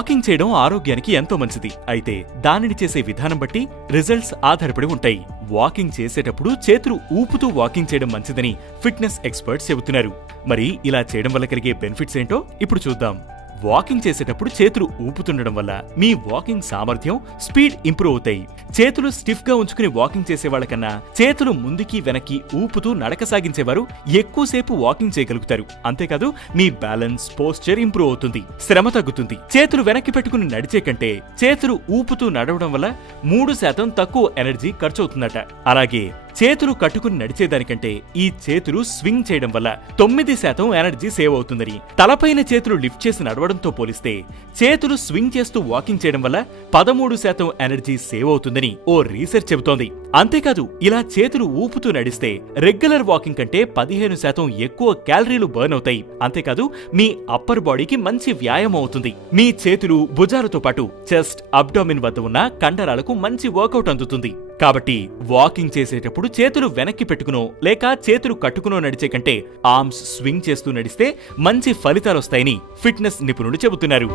Walking చేయడం ఆరోగ్యానికి ఎంతో మంచిది. అయితే దానిని చేసే విధానం బట్టి రిజల్ట్స్ ఆధారపడి ఉంటాయి. వాకింగ్ చేసేటప్పుడు చేతులు ఊపుతూ వాకింగ్ చేయడం మంచిదని ఫిట్నెస్ ఎక్స్పర్ట్స్ చెబుతున్నారు. మరి ఇలా చేయడం వల్ల కలిగే బెనిఫిట్స్ ఏంటో ఇప్పుడు చూద్దాం. వాకింగ్ చేసేటప్పుడు చేతులు ఊపుతుండడం వల్ల మీ వాకింగ్ సామర్థ్యం, స్పీడ్ ఇంప్రూవ్ అవుతాయి. చేతులు స్టిఫ్ గా ఉంచుకుని వాకింగ్ చేసే వాళ్ళకన్నా చేతులు ముందుకి వెనక్కి ఊపుతూ నడక సాగించేవారు ఎక్కువసేపు వాకింగ్ చేయగలుగుతారు. అంతేకాదు మీ బ్యాలెన్స్, పోస్చర్ ఇంప్రూవ్ అవుతుంది, శ్రమ తగ్గుతుంది. చేతులు వెనక్కి పెట్టుకుని నడిచే కంటే చేతులు ఊపుతూ నడవడం వల్ల 3% తక్కువ ఎనర్జీ ఖర్చు అవుతుందట. అలాగే చేతులు కట్టుకుని నడిచేదానికంటే ఈ చేతులు స్వింగ్ చేయడం వల్ల 9% ఎనర్జీ సేవ్ అవుతుందని, తలపైన చేతులు లిఫ్ట్ చేసి నడవడంతో పోలిస్తే చేతులు స్వింగ్ చేస్తూ వాకింగ్ చేయడం వల్ల 13% ఎనర్జీ సేవ్ అవుతుందని ఓ రీసెర్చ్ చెబుతోంది. అంతేకాదు ఇలా చేతులు ఊపుతూ నడిస్తే రెగ్యులర్ వాకింగ్ కంటే 15% ఎక్కువ క్యాలరీలు బర్న్ అవుతాయి. అంతేకాదు మీ అప్పర్ బాడీకి మంచి వ్యాయామం అవుతుంది. మీ చేతులు, భుజాలతో పాటు చెస్ట్, అబ్డామిన్ వద్ద ఉన్న కండరాలకు మంచి వర్కౌట్ అందుతుంది. కాబట్టి వాకింగ్ చేసేటప్పుడు చేతులు వెనక్కి పెట్టుకునో లేక చేతులు కట్టుకునో నడిచే కంటే ఆర్మ్స్ స్వింగ్ చేస్తూ నడిస్తే మంచి ఫలితాలొస్తాయని ఫిట్నెస్ నిపుణులు చెబుతున్నారు.